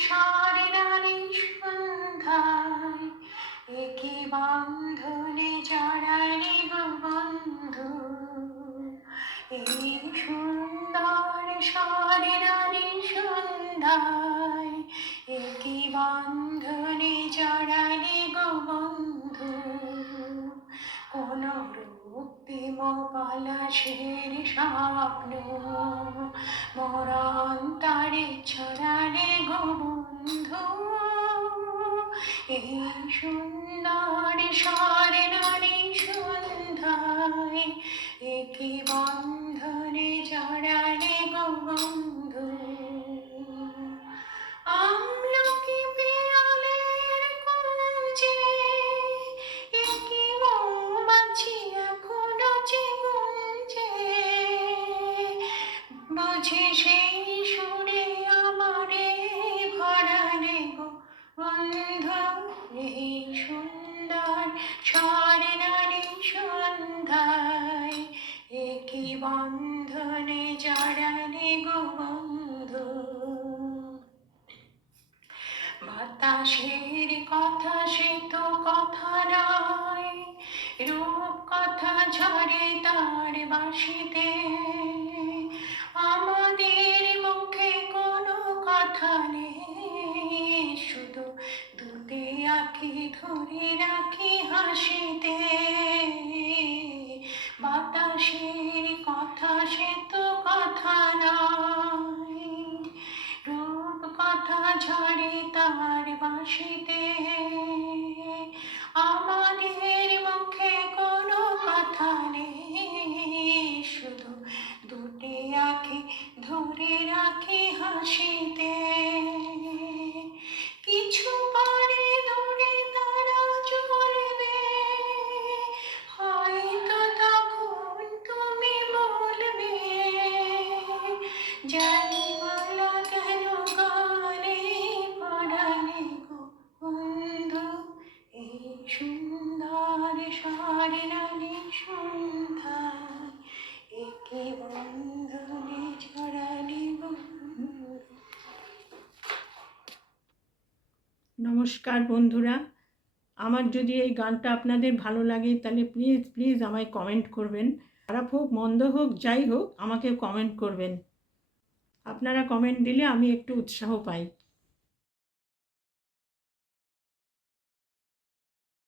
সারে নারী সন্ধ্যায় একই বন্ধনে জড়ানি বন্ধু। এই সুন্দর সারে নারী সন্ধ্যায় একই বন্ধনে পলাশের স্বপ্ন। মরান্তরে ছড়ালে গো বন্ধু। এই সুন্দর সারে নারী সন্ধ্যায় একই বন্ধনে বুঝি সেই সুরে আমারে ভরালে গো বন্ধু এই সুন্দর স্বরে নারী সন্ধ্যায়। একই বন্ধনে জড়ালে গো বন্ধু। বাতাসের কথা সে তো কথা নয় রূপ কথা ঝরে তার বাসিতে নেই শুধু দুতে আঁকি ধরে রাখি হাসিতে। বাতাসের কথা সে তো কথা নয়। রূপ কথা ঝরে তার বাসিতে আমাদের নমস্কার বন্ধুরা। আমার যদি এই গানটা আপনাদের ভালো লাগে, তাহলে প্লিজ প্লিজ আমায় কমেন্ট করবেন। খারাপ হোক, মন্দ হোক, যাই হোক আমাকে কমেন্ট করবেন। আপনারা কমেন্ট দিলে আমি একটু উৎসাহ পাই।